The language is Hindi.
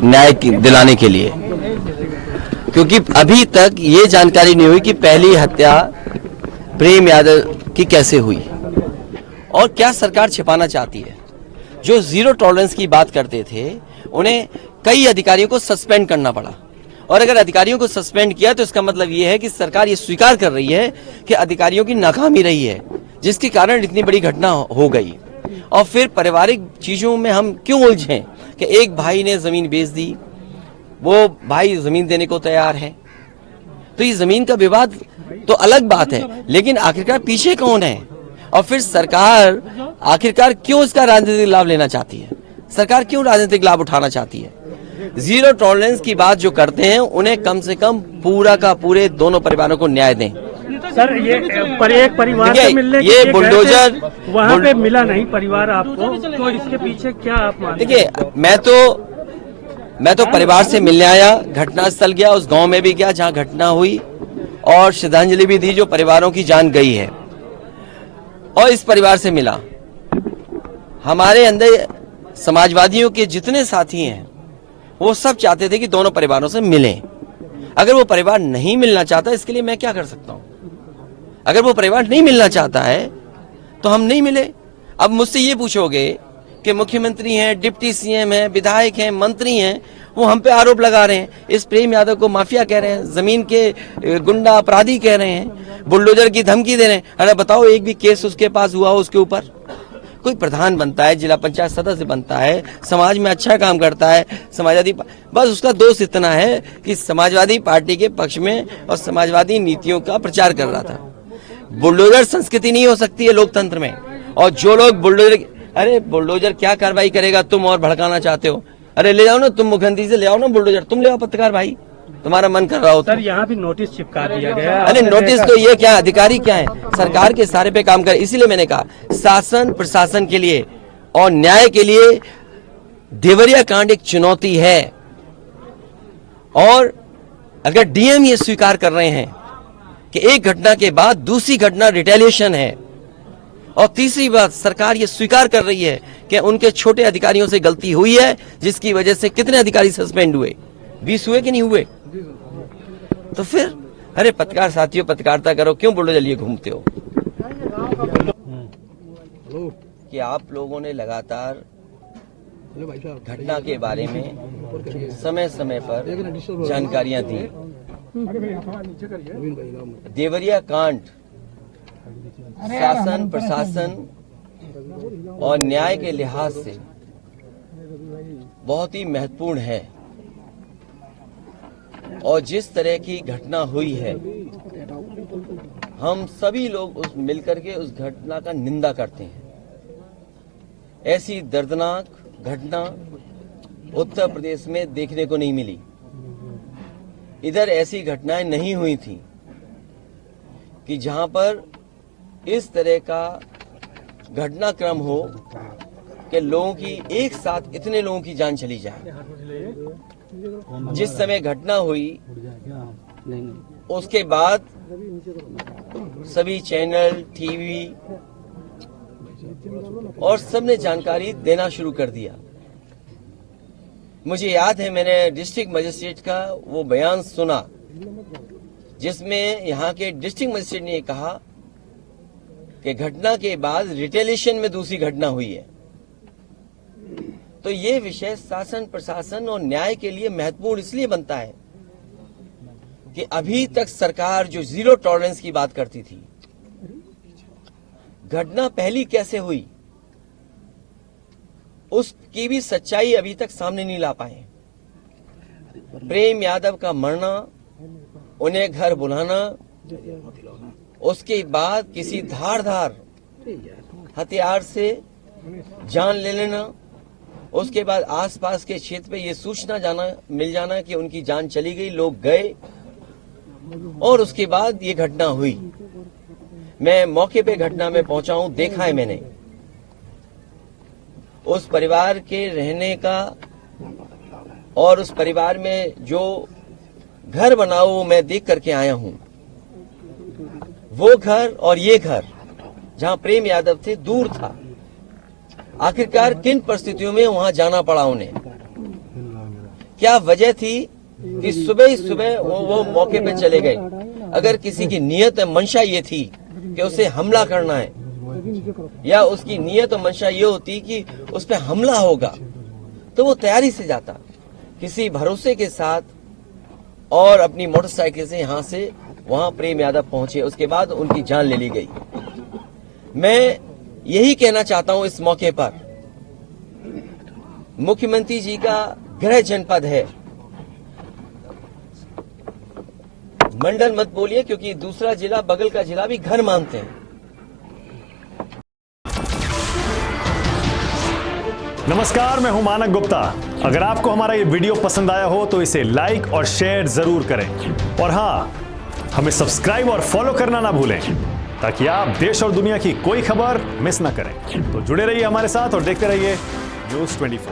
न्याय दिलाने के लिए, क्योंकि अभी तक ये जानकारी नहीं हुई कि पहली हत्या प्रेम यादव की कैसे हुई और क्या सरकार छिपाना चाहती है। जो जीरो टॉलरेंस की बात करते थे उन्हें कई अधिकारियों को सस्पेंड करना पड़ा, और अगर अधिकारियों को सस्पेंड किया तो इसका मतलब ये है कि सरकार ये स्वीकार कर रही है कि अधिकारियों की नाकामी रही है, जिसके कारण इतनी बड़ी घटना हो गई। और फिर पारिवारिक चीजों में हम क्यों उलझें कि एक भाई ने जमीन बेच दी, वो भाई जमीन देने को तैयार है, तो ये जमीन का विवाद तो अलग बात है, लेकिन आखिरकार पीछे कौन है, और फिर सरकार आखिरकार क्यों इसका राजनीतिक लाभ लेना चाहती है, सरकार क्यों राजनीतिक लाभ उठाना चाहती है। जीरो टॉलरेंस की बात जो करते हैं उन्हें कम से कम पूरा का पूरे दोनों परिवारों को न्याय दें। सर, ये एक परिवार से मिलने ये बुलडोजर वहाँ पे मिला नहीं परिवार आपको, तो इसके पीछे क्या आप मानते हैं? देखिए, मैं तो परिवार से मिलने आया, घटनास्थल गया, उस गांव में भी गया जहां घटना हुई, और श्रद्धांजलि भी दी जो परिवारों की जान गई है, और इस परिवार से मिला। हमारे अंदर समाजवादियों के जितने साथी हैं वो सब चाहते थे कि दोनों परिवारों से मिलें। अगर वो परिवार नहीं मिलना चाहता, इसके लिए मैं क्या कर सकता हूं? अगर वो परिवार नहीं मिलना चाहता है तो हम नहीं मिले। अब मुझसे ये पूछोगे कि मुख्यमंत्री हैं, डिप्टी सीएम हैं, विधायक हैं, मंत्री हैं, वो हम पे आरोप लगा रहे हैं, इस प्रेम यादव को माफिया कह रहे हैं, जमीन के गुंडा अपराधी कह रहे हैं, बुलडोजर की धमकी दे रहे हैं। अरे बताओ, एक भी केस उसके पास हुआ हो उसके ऊपर? कोई प्रधान बनता है, जिला पंचायत सदस्य बनता है, समाज में अच्छा काम करता है, समाजवादी, बस उसका दोष इतना है कि समाजवादी पार्टी के पक्ष में और समाजवादी नीतियों का प्रचार कर रहा था। बुलडोजर संस्कृति नहीं हो सकती है लोकतंत्र में। और जो लोग बुलडोजर, अरे बुलडोजर क्या कार्रवाई करेगा, तुम और भड़काना चाहते हो, अरे ले जाओ ना, तुम मुख्यमंत्री से ले आओ ना बुलडोजर, तुम ले आओ पत्रकार भाई, तुम्हारा मन कर रहा हो। सर, यहाँ भी नोटिस चिपका दिया गया। अरे नोटिस तो ये क्या, अधिकारी क्या है, सरकार के सारे पे काम करे। इसीलिए मैंने कहा शासन प्रशासन के लिए और न्याय के लिए देवरिया कांड एक चुनौती है। और अगर डीएम ये स्वीकार कर रहे हैं कि एक घटना के बाद दूसरी घटना रिटेलिएशन है, और तीसरी बात सरकार ये स्वीकार कर रही है कि उनके छोटे अधिकारियों से गलती हुई है, जिसकी वजह से कितने अधिकारी सस्पेंड हुए, 20 हुए कि नहीं हुए, तो फिर अरे पत्रकार साथियों, पत्रकारिता करो, क्यों बुलडोजर लिए घूमते हो? कि आप लोगों ने लगातार घटना के बारे में समय समय पर जानकारियां दी। देवरिया कांड शासन प्रशासन और न्याय के लिहाज से बहुत ही महत्वपूर्ण है, और जिस तरह की घटना हुई है, हम सभी लोग उस मिलकर के उस घटना का निंदा करते हैं। ऐसी दर्दनाक घटना उत्तर प्रदेश में देखने को नहीं मिली। इधर ऐसी घटनाएं नहीं हुई थी कि जहां पर इस तरह का घटनाक्रम हो कि लोगों की एक साथ इतने लोगों की जान चली जाए। जिस समय घटना हुई उसके बाद सभी चैनल, टीवी और सबने जानकारी देना शुरू कर दिया। मुझे याद है, मैंने डिस्ट्रिक्ट मजिस्ट्रेट का वो बयान सुना जिसमें यहाँ के डिस्ट्रिक्ट मजिस्ट्रेट ने कहा कि घटना के बाद रिटेलिएशन में दूसरी घटना हुई है। तो ये विषय शासन प्रशासन और न्याय के लिए महत्वपूर्ण इसलिए बनता है कि अभी तक सरकार जो जीरो टॉलरेंस की बात करती थी, घटना पहली कैसे हुई उसकी भी सच्चाई अभी तक सामने नहीं ला पाए। प्रेम यादव का मरना, उन्हें घर बुलाना, उसके बाद किसी धारदार हथियार से जान ले लेना, उसके बाद आसपास के क्षेत्र पे ये सूचना मिल जाना कि उनकी जान चली गई, लोग गए, और उसके बाद ये घटना हुई। मैं मौके पे घटना में पहुंचा हूं, देखा है मैंने उस परिवार के रहने का, और उस परिवार में जो घर बना वो मैं देख करके आया हूं। वो घर और ये घर जहां प्रेम यादव थे दूर था। आखिरकार किन परिस्थितियों में वहां जाना पड़ा उन्हें, क्या वजह थी कि सुबह ही सुबह वो मौके पे चले गए? अगर किसी की नीयत मंशा ये थी कि उसे हमला करना है, या उसकी नीयत और मंशा ये होती कि उस पर हमला होगा, तो वो तैयारी से जाता, किसी भरोसे के साथ, और अपनी मोटरसाइकिल से यहां से वहां प्रेम यादव पहुंचे। उसके बाद उनकी जान ले ली गई। मैं यही कहना चाहता हूं इस मौके पर, मुख्यमंत्री जी का गृह जनपद है, मंडल मत बोलिए, क्योंकि दूसरा जिला, बगल का जिला भी घर मानते हैं। नमस्कार, मैं हूं मानक गुप्ता। अगर आपको हमारा ये वीडियो पसंद आया हो तो इसे लाइक और शेयर जरूर करें, और हाँ, हमें सब्सक्राइब और फॉलो करना ना भूलें, ताकि आप देश और दुनिया की कोई खबर मिस ना करें। तो जुड़े रहिए हमारे साथ और देखते रहिए News 24।